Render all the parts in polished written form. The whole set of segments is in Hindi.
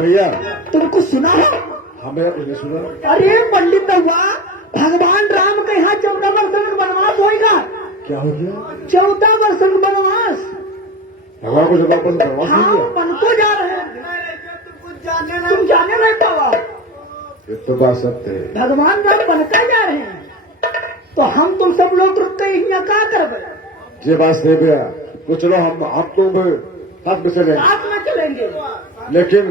भैया तुमको सुना है? हाँ मेरा कुछ नहीं सुना। अरे पंडित हुआ भगवान राम के यहाँ 14 वर्ष का वनवास होगा। क्या हो गया? 14 वर्ष का वनवास। भगवान को जब वापस वनवास हाँ नहीं बन को जा रहे हैं। तुम जाने नहीं पावा। ये तो बात सत्य है। भगवान राम बनका जा रहे हैं तो हम तुम सब लोग रुकते यहाँ क्या करबे? ये बात सही भैया तो चलो हम तो साथ में चलेंगे। साथ में चलेंगे। लेकिन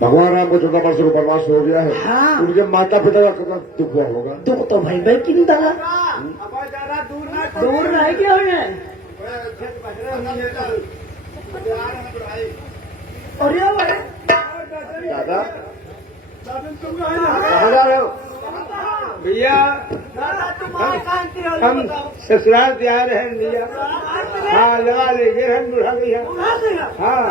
भगवान राम को 14 वर्ष का वनवास हो गया है। हाँ। उनके माता पिता का कितना दुख हुआ होगा। दुख तो भाई किन दला दूर रह गए हुए। अरे दादा कहाँ जा रहे हो भैया? हम ससुराल से आ रहे हैं भैया। हाँ लगा लेंगे हम बुढ़ा भैया। हाँ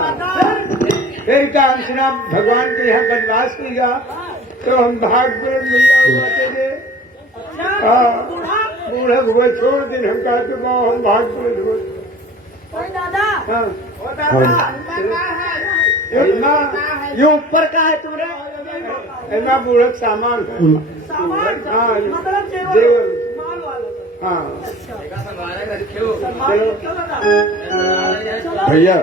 फिर काम सुना भगवान के यहाँ वनवास किया तो हम भाग गए भैया। हाँ बूढ़ा भूढ़ा छोड़ दिन हम कहा तो हम भाग गए। हाँ ये ऊपर का है तुम्हारे इतना बूढ़ा सामान है। हाँ जेवर। हाँ भैया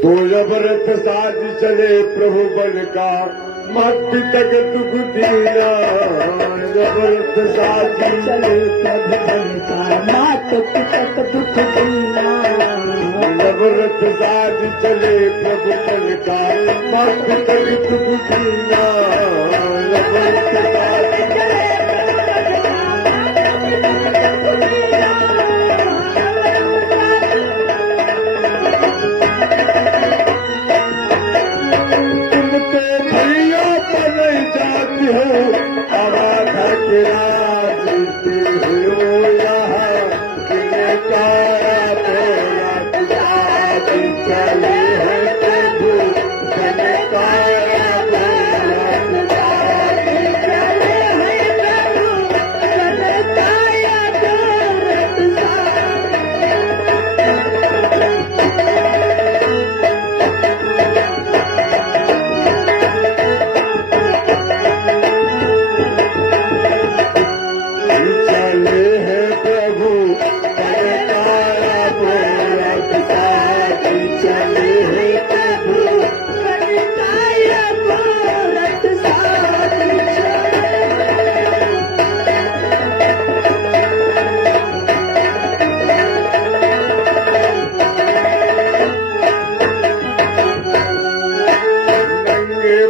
तो जबरत साज चले प्रभु बल का मत तक दुख दीना। जबरत साज चले प्रभु बल का मात तक दुख दीना। जबरत साज चले प्रभु बल का मत तक दुख दीना। जबरत साज चले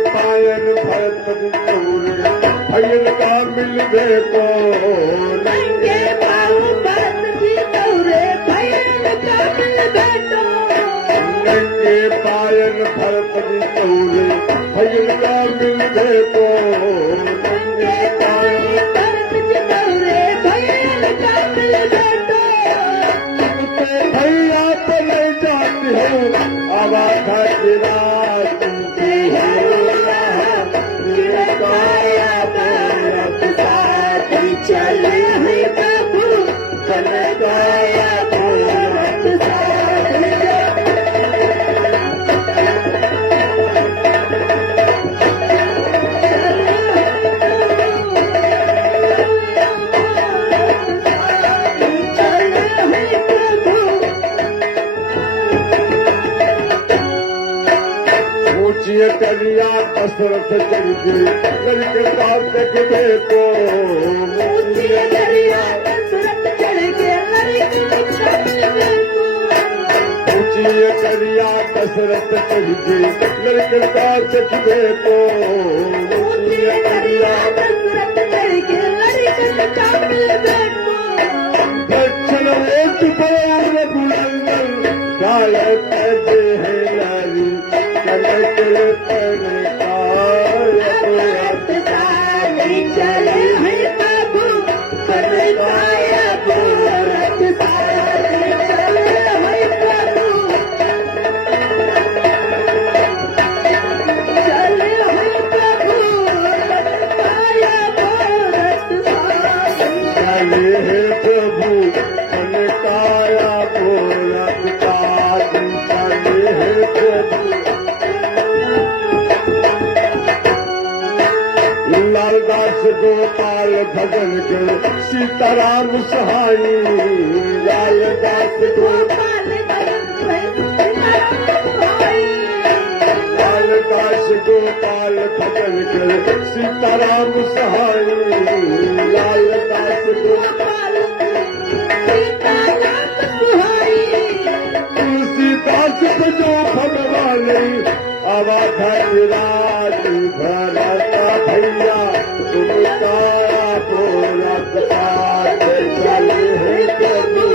पायल भरत चौरे भैल का मिल गए तो भैया तो नहीं जाती हो आवाज चले कलिया कसरत करके लड़के साथ देखने को कलिया कसरत करके लड़के ऊंची करिया कसरत करके लड़का चखने को ऊंची करिया कसरत करके लड़का मिलने को दक्षिण एक पर बुलंद काले पैदे है नारी कनक पर चले हैं बाबू बनकाया गोरख सारे चले हैं बाबू चले हैं बाबू बनकाया गोरख सारे चले है प्रभु बनकाया गोरख साधु चले है प्रभु लालदास गोपाल भजन के सीताराम सहाई लालदास गोपाल लालदास गोपाल भजन के सीताराम सहाई लालदास गोपाल तुलसीदास जो भगवान अवध राज भरत भैया तुमका गोरख साथ चले है प्रभु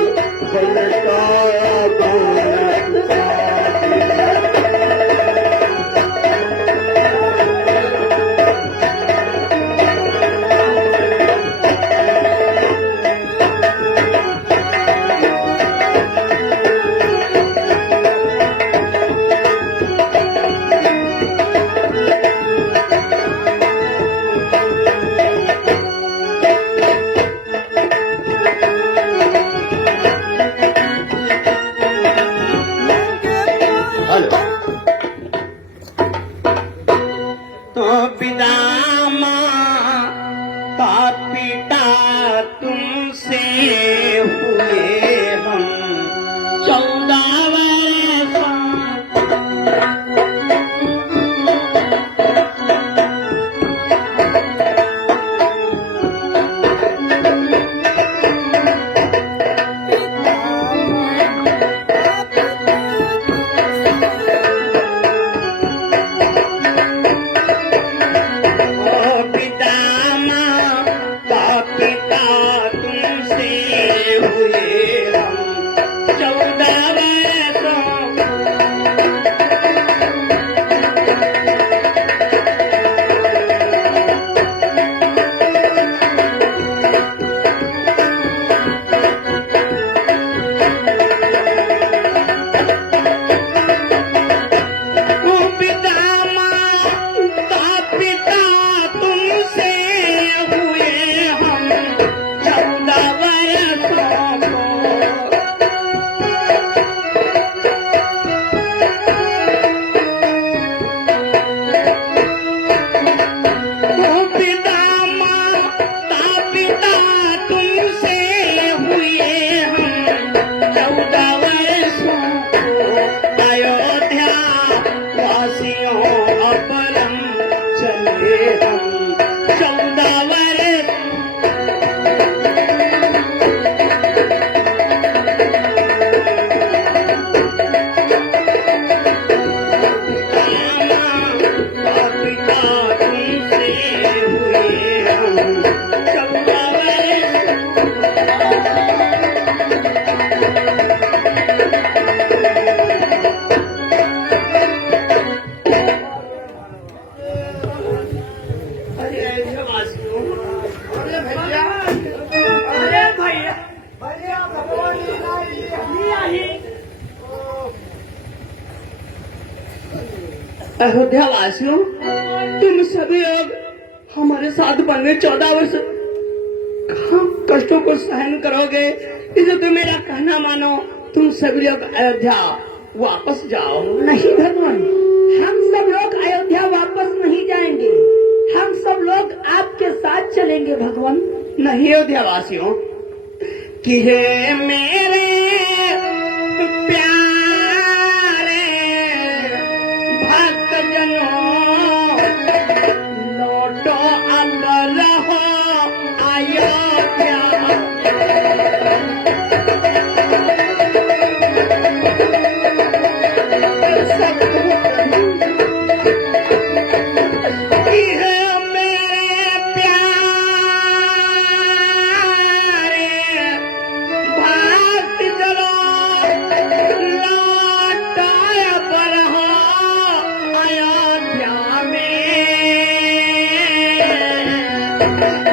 बनकाया गोरख साथ तो पिता माता पिता तुमसे हुए हम 14 वर्ष अयोध्या वासियों, तुम सभी लोग हमारे साथ बने 14 वर्ष कष्टों को सहन करोगे, इसे तो मेरा कहना मानो, तुम सभी लोग अयोध्या वापस जाओ। नहीं भगवान, हम सब लोग अयोध्या वापस नहीं जाएंगे, हम सब लोग आपके साथ चलेंगे भगवान। नहीं अयोध्या वासियों, कि हे मेरे प्यारे भक्तजनों, लौटो अब रहो अयोध्या।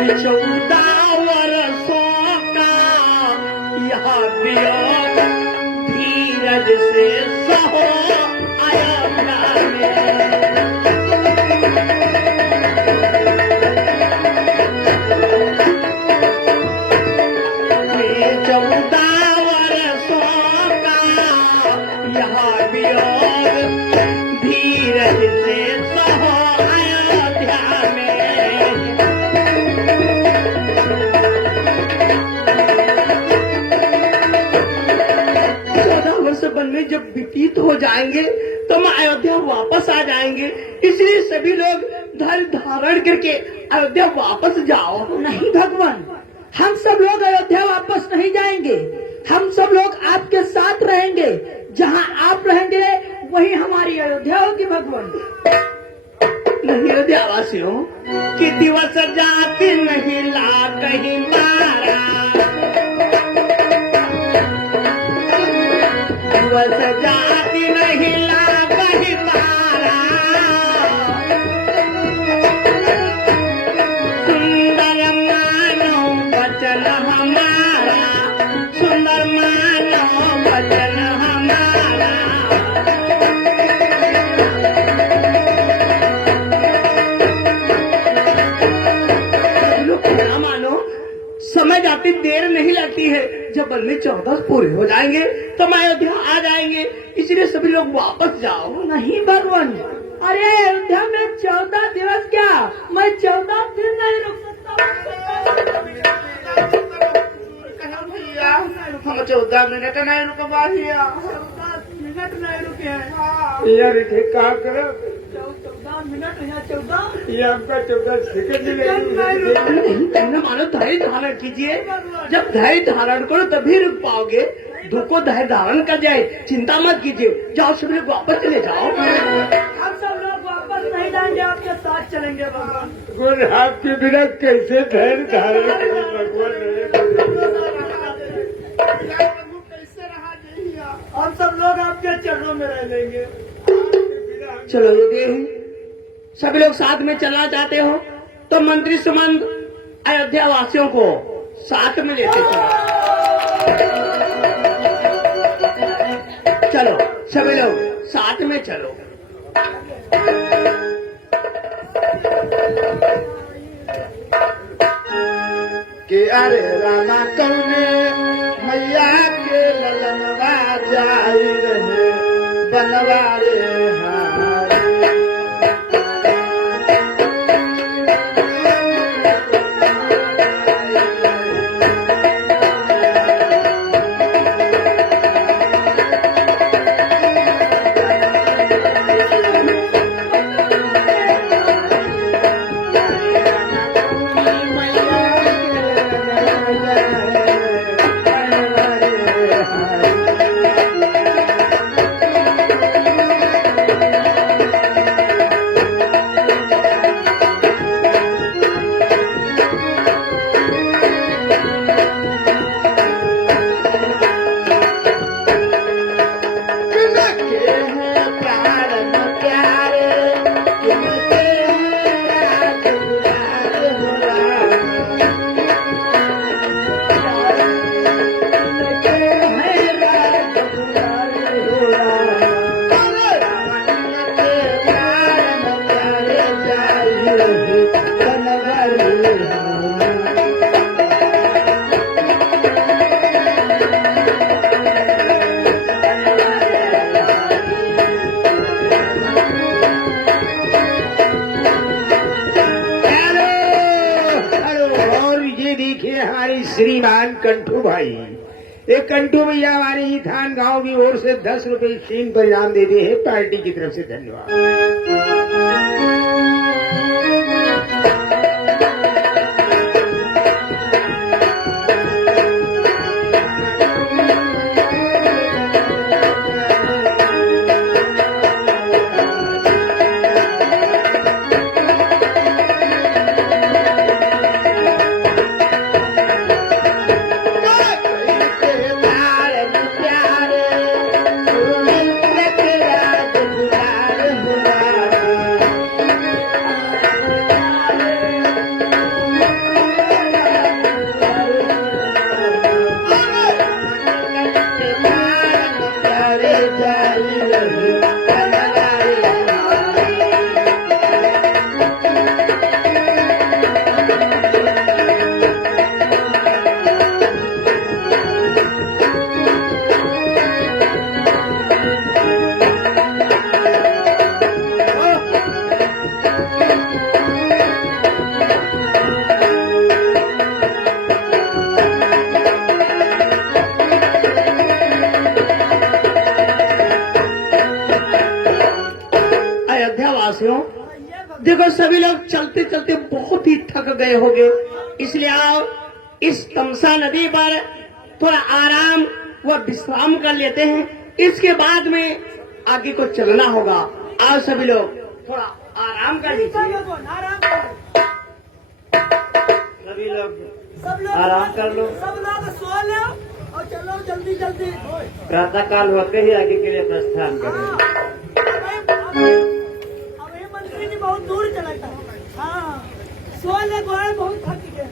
14 वर्षों का यह वियोग धीरज से सहो अयोध्या में। 14 वर्षों का यह वियोग धीरज से सहो अयोध्या में। 14 वर्ष वन में जब व्यतीत हो जाएंगे तो हम अयोध्या वापस आ जाएंगे, इसलिए सभी लोग धैर्य धारण करके अयोध्या वापस जाओ। नहीं भगवान, हम सब लोग अयोध्या वापस नहीं जाएंगे, हम सब लोग आपके साथ रहेंगे। जहाँ आप रहेंगे वही हमारी अयोध्या होगी भगवान। नहीं अयोध्यावासियों कि दिवस जाति नहीं ला कहीं मारा, दिवस जाति नहीं ला कहीं मारा। सुंदर मानो वचन हमारा, सुंदर मानो वचन हमारा। लोग क्या मानो, समय जाती देर नहीं लगती है। जब वन में 14 पूरे हो जाएंगे तो हम अयोध्या आ जाएंगे, इसलिए सभी लोग वापस जाओ। नहीं भगवान, अरे अयोध्या में 14 दिवस क्या, मैं 14 दिन नहीं रुक हम 14 मिनट नहीं रुकवा दिया। 14 मिनट नहीं रुके यार इसे क्या करो, 14 मिनट या 14 ये आपका 14 सेकंड नहीं मानो, धैर्य धारण कीजिए। जब धैर्य धारण करो तभी रुक पाओगे। धोखो धैर्य धारण कर जाए, चिंता मत कीजिए। जाओ सभी लोग वापस चले जाओ। हम सब लोग वापस नहीं जाएंगे, आपके साथ चलेंगे भगवान। गुण आपके बिना कैसे धैर्य धारण करें भगवान। हम सब लोग आपके चरणों में रह लेंगे। चलो ये सभी लोग साथ में चलना चाहते हो तो मंत्री सुमंत अयोध्या वासियों को साथ में लेते चलो, सभी लोग साथ में चलो। कि अरे रामा कौने मैया के ललनवा जाई रहे बनवारे हारी। श्रीमान कंठू भाई, एक कंठू भैया हमारे ही थान गांव की ओर से 10 रुपए शीन पर इनाम देते हैं, पार्टी की तरफ से धन्यवाद। अयोध्या वासियों, देखो सभी लोग चलते चलते बहुत ही थक गए होंगे, इसलिए आओ इस तमसा नदी पर थोड़ा आराम व विश्राम कर लेते हैं। इसके बाद में आगे को चलना होगा। आओ सभी लोग थोड़ा आराम कर लीजिए। सभी लोग आराम कर लो। सब लोग सो लो और चलो जल्दी जल्दी। प्रातः काल होते ही आगे के लिए प्रस्थान करें। अब ये मंत्री जी बहुत दूर चला था। हाँ, सो ले गोयल बहुत थक गए।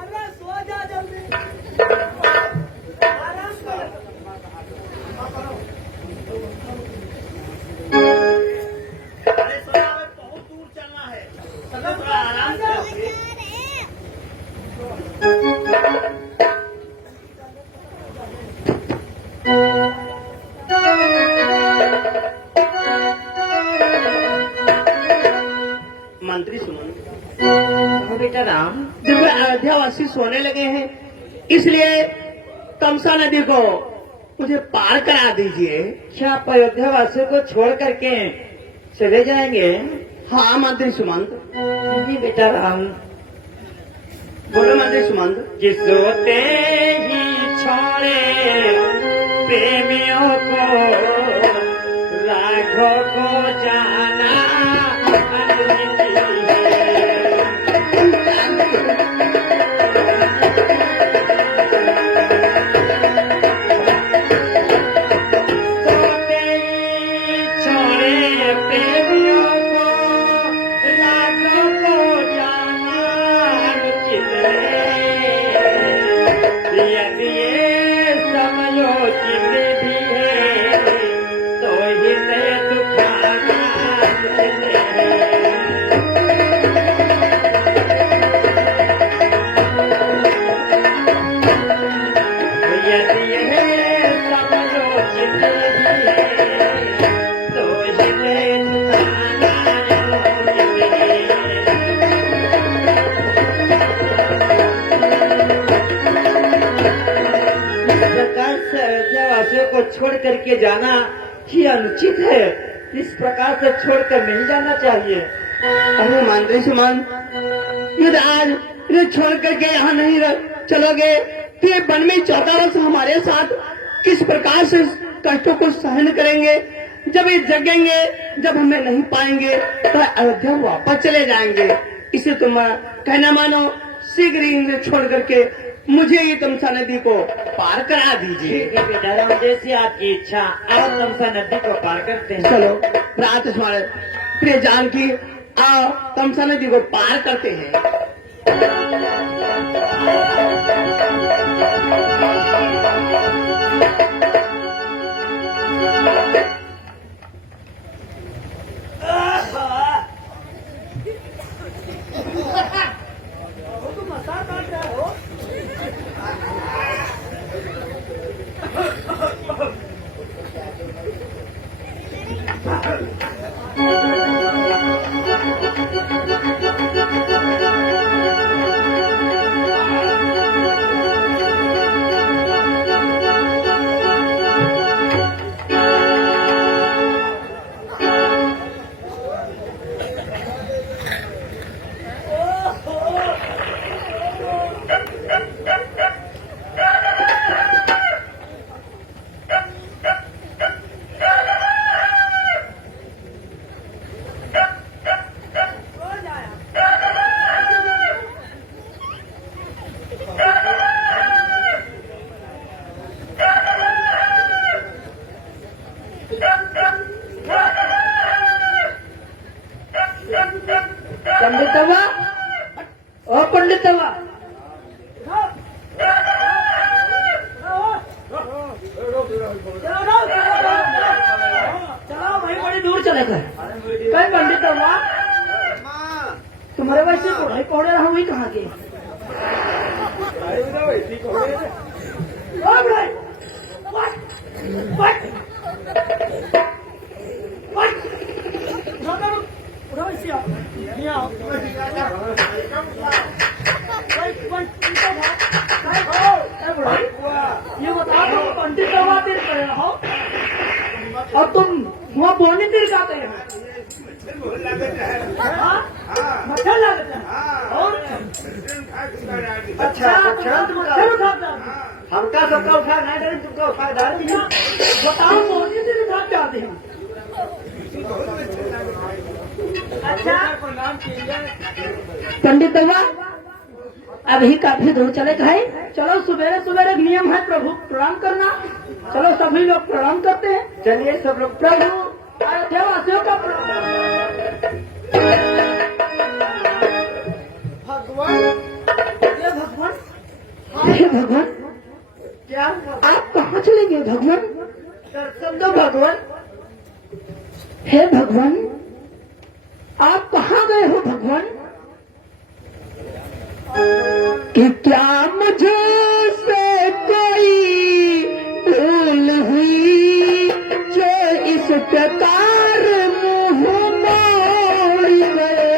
अरे सो जा जल्दी। आराम कर। अरे सोना हमें बहुत दूर चलना है, चलो थोड़ा आराम करो। मंत्री सुनो बेटा राम, जब अयोध्यावासी सोने लगे हैं, इसलिए तमसा नदी को मुझे पार करा दीजिए। क्या आप अयोध्या वासियों को छोड़ करके चले जाएंगे? हाँ मंत्री सुमंत, जी बेटा राम, बोलो मंत्री सुमंत। कि सोते ही छोड़े प्रेमियों को राघो को जाना अनुचित सोते ही छोड़े प्रेमियों को राघो को जाना अनुचित यदि ये समयोचित भी है तो हृदय दुखाना अनुचित है। यदि ये समयोचित भी है तो हृदय दुखाना अनुचित है। इस प्रकार से अयोध्यावासियों को छोड़ करके जाना ही अनुचित है। इस प्रकार से छोड़कर नहीं जाना चाहिए। अरे मंत्री सुमंत, यदि आज इन्हें छोड़ करके यहाँ नहीं चलोगे तो ये वन में 14 वर्ष हमारे साथ किस प्रकार से कष्टों को सहन करेंगे। जब ये जगेंगे, जब हमें नहीं पाएंगे तो अयोध्या वापस चले जाएंगे। इसे तुम कहना मानो, शीघ्र ही इन्हें छोड़ करके मुझे ये तमसा नदी को पार करा दीजिए। ठीक है बेटा राम, जैसी आपकी इच्छा। आप तमसा नदी को पार करते हैं। चलो रात तुम्हारे प्रिय जानकी, आओ तमसा नदी को पार करते हैं। पंडितवा, ओ पंडितवा, चलो भाई बड़ी दूर चले गए। कहीं पंडितवा, तुम्हारे वैसे पढ़ाई पढ़े रहा वही कहाँ के? ओ भाई, ये बताओ तुम पंडित दवा देर कर रहे हो और तुम वहाँ बोलने देर जाते हैं? मच्छर लगता है और अच्छा मच्छर उठाता है। हमका सबका उठा नहीं डरे, तुमका उठा डाल दिया। बताओ बोलने देर उठा जाते हैं। अच्छा पंडित दवा, अभी काफी दूर चले गए। चलो सवेरे सवेरे नियम है प्रभु प्रणाम करना। चलो सभी लोग प्रणाम करते हैं। चलिए सब लोग प्रभु अयोध्यावासियों का भगवान, हे भगवान, क्या आप कहाँ चले गए भगवान? दर्शन दो भगवान। हे भगवान, आप कहाँ गए हो भगवान? कि क्या मुझे से कोई भूल हुई जो इस प्रकार मुँह मोड़ गए?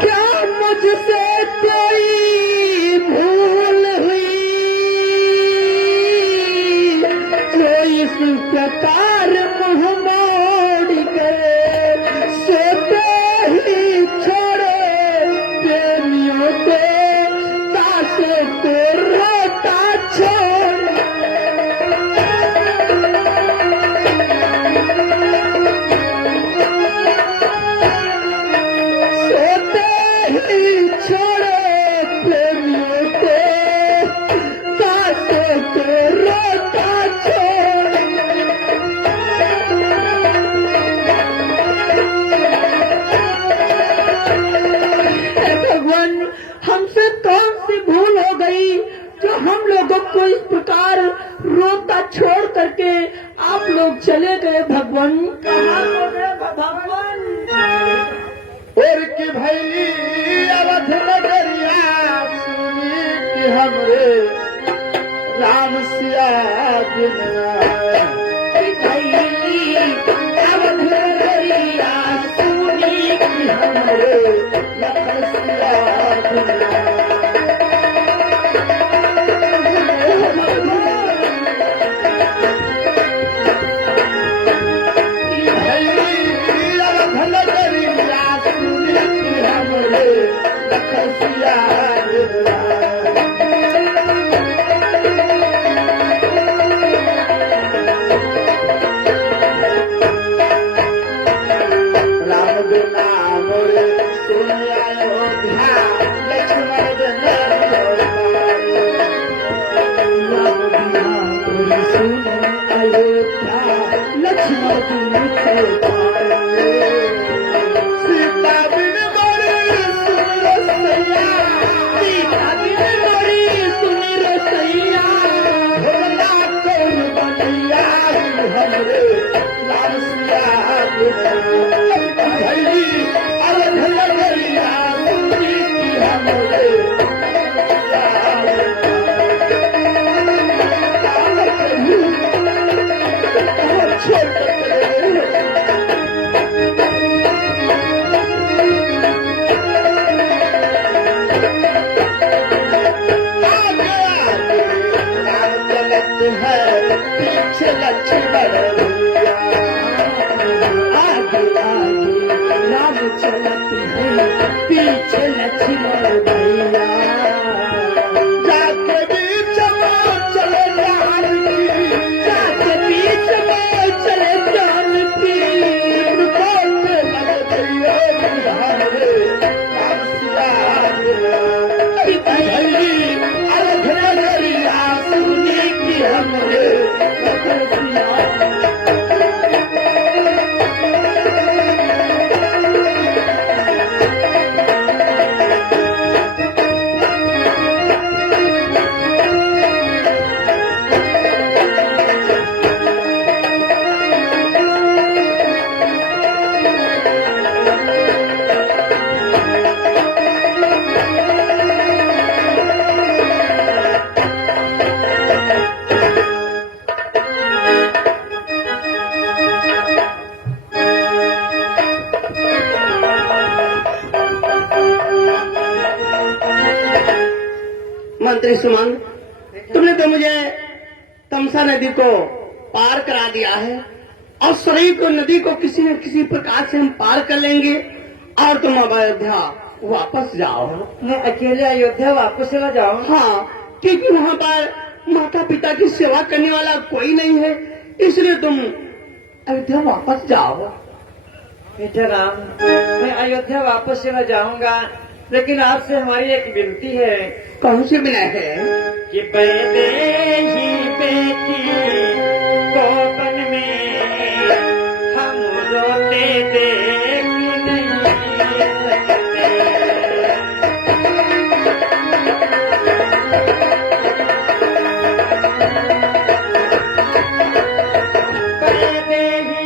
क्या मुझसे कोई भूल हुई जो इस प्रकार मुँह मोड़ गए? सोते ही छोड़े प्रेमियों को, तासे को रोता छोड़। सोते ही छोड़े प्रेमियों को, तासे को रोता छोड़। हे भगवान, हमसे कौन सी भूल हो गई जो हम लोगों को इस प्रकार रोता छोड़ करके आप लोग चले गए भगवान? कहाँ हो गए भगवान? और की भैली अवध नगरिया सुनी कि हमरे राम सिया बिन आए। कि भैली अवध नगरिया सुनी कि हमरे लखन सिया बिन आए। की भैली अवध नगरिया सुनी कि हमरे लखन सिया बिन आए। राम बिना मोरे सुन अयोध्या, लक्ष्मण बिना राम बिना कोई सुन अयोध्या, लक्ष्मण तुम थे पाए। सीता बिन मोरे सुन रसैया, सीता बिन मोरी सुनी रसैया, भोला कौन बनैया हमरे राम सिया बिन आए। भैली अवध नगरिया सुनी कि हमरे सिया पीछे लक्ष्मण भैया। आगे आगे राम चलत है, पीछे लक्ष्मण भैया। जाके बीच में चले जानकी, जाके बीच में चले जानकी, बोलते लग गई हमरे राम सिया बिन आए। भैली अवध नगरिया मंत्री सुमंत, तुमने तो मुझे तमसा नदी को पार करा दिया है और सरी को नदी को किसी न किसी प्रकार से हम पार कर लेंगे और तुम अब अयोध्या वापस जाओ। मैं अकेले अयोध्या वापस चला जाऊं? हाँ, क्योंकि वहाँ पर माता पिता की सेवा करने वाला कोई नहीं है, इसलिए तुम अयोध्या वापस जाओ। बेटा राम, मैं अयोध्या वापस चला जाऊंगा, लेकिन आपसे हमारी एक विनती है। कौन सी विनय है? कि परदेही बेटी को वन में हम रोते देख नहीं सकते। परदेही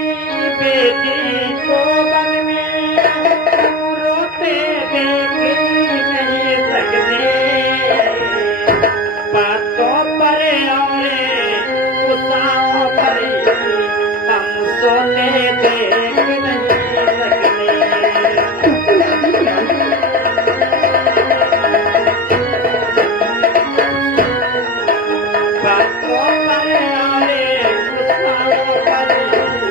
बेटी को वन में हम रोते देख नहीं सकते। बातों पर और गुस्साओं पर हम सोते देख नहीं सकते। बातों पर और गुस्साओं पर हम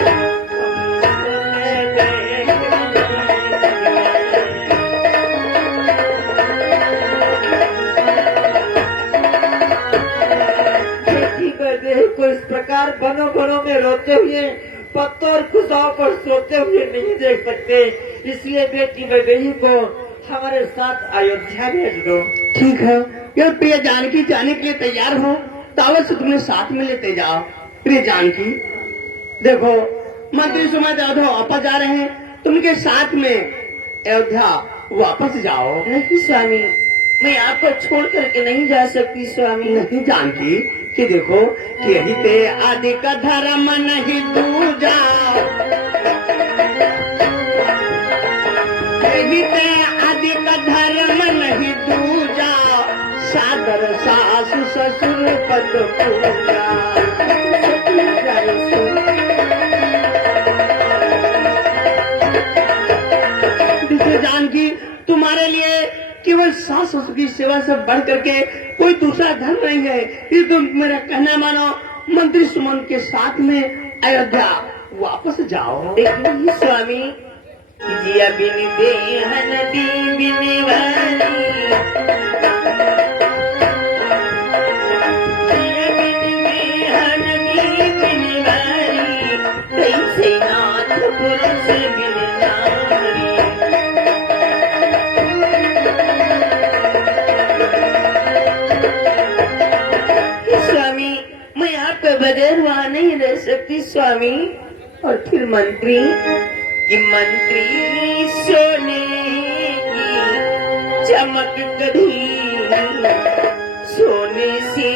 सोते देख नहीं सकते। को इस प्रकार बनो बनो में रोते हुए, पत्तों और खुशाओं पर सोते हुए नहीं देख सकते, इसलिए बेटी वैदेही को हमारे साथ अयोध्या भेज दो। ठीक है, यह प्रिय जानकी जाने के लिए तैयार हो तो अवश्य तुम्हें साथ में लेते जाओ। प्रिय जानकी, देखो मंत्री सुमंत अयोध्या वापस जा रहे हैं, तुम के साथ में अयोध्या वापस जाओ। नहीं स्वामी, मैं आपको छोड़ करके नहीं जा सकती स्वामी। नहीं जानकी, कि देखो यही ते आदि का धर्म नहीं दूजा, यही ते आदि का धर्म नहीं दूजा, सादर सासु ससुर पद पूजा। जानकी, तुम्हारे लिए केवल सास ससुर की सेवा से बढ़ करके कोई दूसरा धर्म नहीं है, ये तुम मेरा कहना मानो, मंत्री सुमंत के साथ में अयोध्या वापस जाओ। लेकिन स्वामी, जिया बिन देहन दी बिन वाली, जिया बिन देहन दी बिन वाली, कैसे नाथ पुरुष बिन नारी। स्वामी, मैं आपके बगैर वहाँ नहीं रह सकती स्वामी। और फिर मंत्री, कि मंत्री सोने की चमक कभी सोने से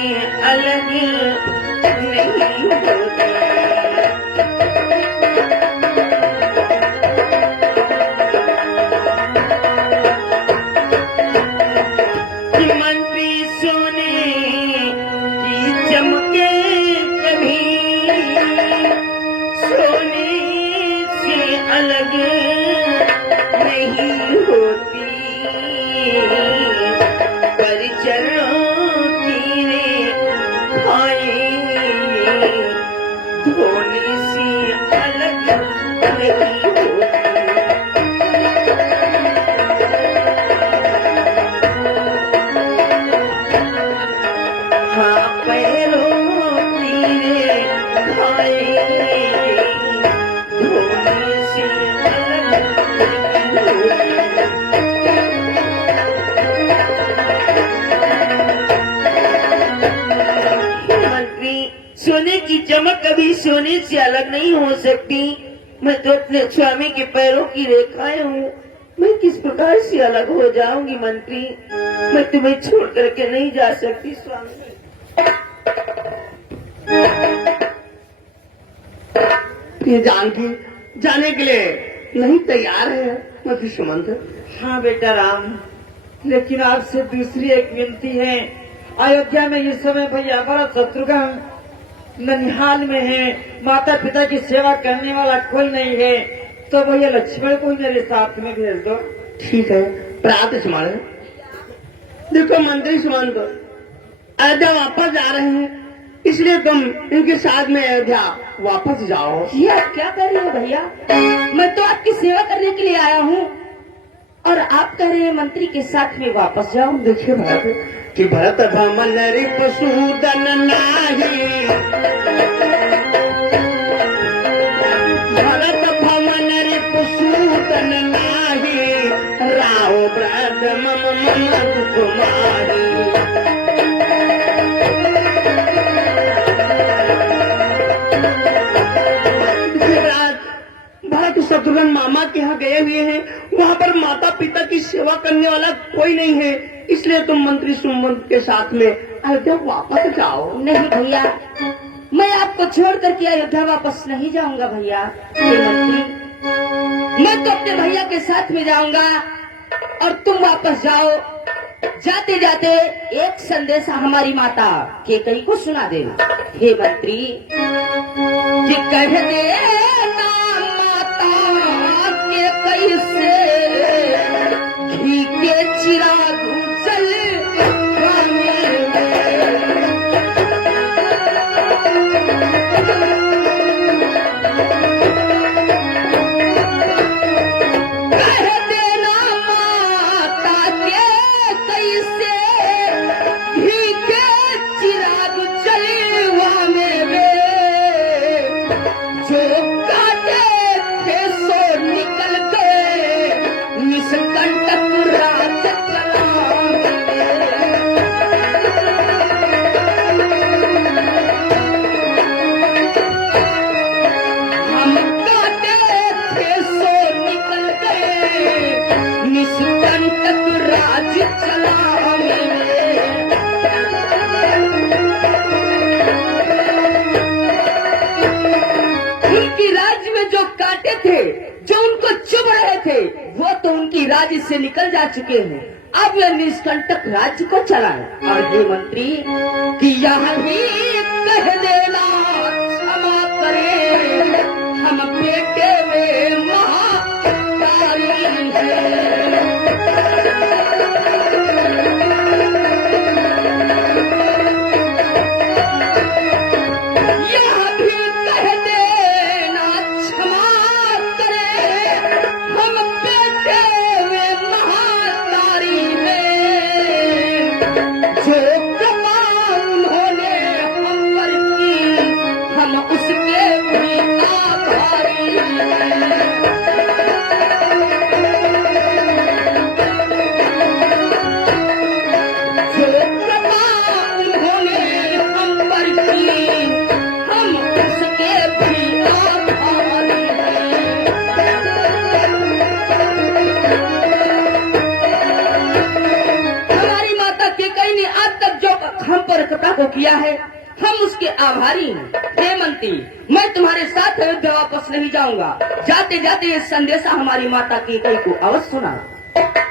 अलग नहीं होती। कि मंत्री सोने की चमके कभी सोने से अलग नहीं होती। परिचरों की रे खाए धोने से अलग नहीं होती। हाँ, पैरों की रे खाए धोने से अलग नहीं होती। मंत्री, सोने की चमक कभी सोने से अलग नहीं हो सकती। मैं तो अपने स्वामी के पैरों की रेखाएं हूँ, मैं किस प्रकार से अलग हो जाऊंगी मंत्री। मैं तुम्हें छोड़ करके नहीं जा सकती स्वामी। ये जानकी जाने के लिए नहीं तैयार है मंत्री सुमंत। हाँ बेटा राम, लेकिन आपसे दूसरी एक विनती है। अयोध्या में इस समय भैया बड़ा शत्रुघ्न ननिहाल में है, माता पिता की सेवा करने वाला कोई नहीं है, तो भैया लक्ष्मण को ही मेरे साथ में भेज दो। ठीक है, प्रात स्मरण। देखो मंत्री सुमंत, अयोध्या वापस जा रहे हैं, इसलिए तुम इनके साथ में अयोध्या वापस जाओ। ये आप क्या कर रहे हो भैया? मैं तो आपकी सेवा करने के लिए आया हूँ और आप कह रहे हैं मंत्री के साथ में वापस जाओ। देखिए भरत कि भरत भमन रिपुसूदन नाही, भरत भमन रिपुसूदन नाही, राव ब्रज मम मन कुमारी। भरत शत्रुघ्न मामा के यहाँ गए हुए हैं, वहाँ पर माता पिता की सेवा करने वाला कोई नहीं है, इसलिए तुम मंत्री सुमंत के साथ में अयोध्या वापस जाओ। नहीं भैया, मैं आपको छोड़ करके अयोध्या वापस नहीं जाऊंगा भैया। ये मंत्री, मैं तो अपने भैया के साथ में जाऊंगा और तुम वापस जाओ। जाते जाते एक संदेशा हमारी माता केकई को सुना देना। हे मंत्री, कि कह देना माता केकई से, घी के चिराग जल वो तो उनकी राज्य से निकल जा चुके हैं। अब यह निष्कंटक राज्य को चलाए। और हे मंत्री, कि यहाँ ही कह देना क्षमा करे, हम बेटे में महाकारी हैं। यह भी कह देना क्षमा करे, हम बेटे में महाकारी हैं। जो कृपा उन्होंने हम पर की, हम उसके भी आभारी हैं। जो कृपा उन्होंने हम पर की, हम उसके भी आभारी हैं। हमारी माता केकई ने आज तक जो हम पर कृपा को किया है, हम उसके आभारी हैं। हे मंत्री, मैं तुम्हारे साथ अयोध्या वापस नहीं जाऊंगा। जाते जाते ये संदेशा हमारी माता केकई को अवश्य सुना।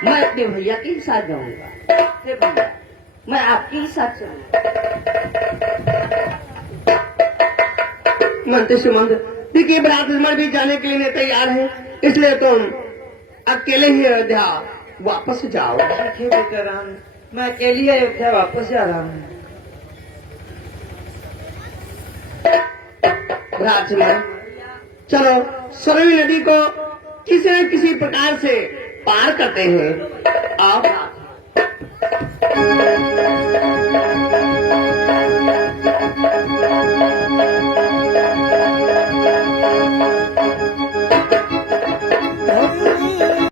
मैं अपने भैया के ही साथ जाऊंगा। हे भैया, मैं आपके ही साथ चलूंगा। मंत्री सुमंत, देखिए ब्राह्मण भी जाने के लिए तैयार है, इसलिए तुम अकेले ही अयोध्या वापस जाओ। ठीक है बेटा राम, मैं अकेली अयोध्या वापस जा रहा हूँ। राजकुमार, चलो सरयू नदी को किसी न किसी प्रकार से पार करते हैं। आप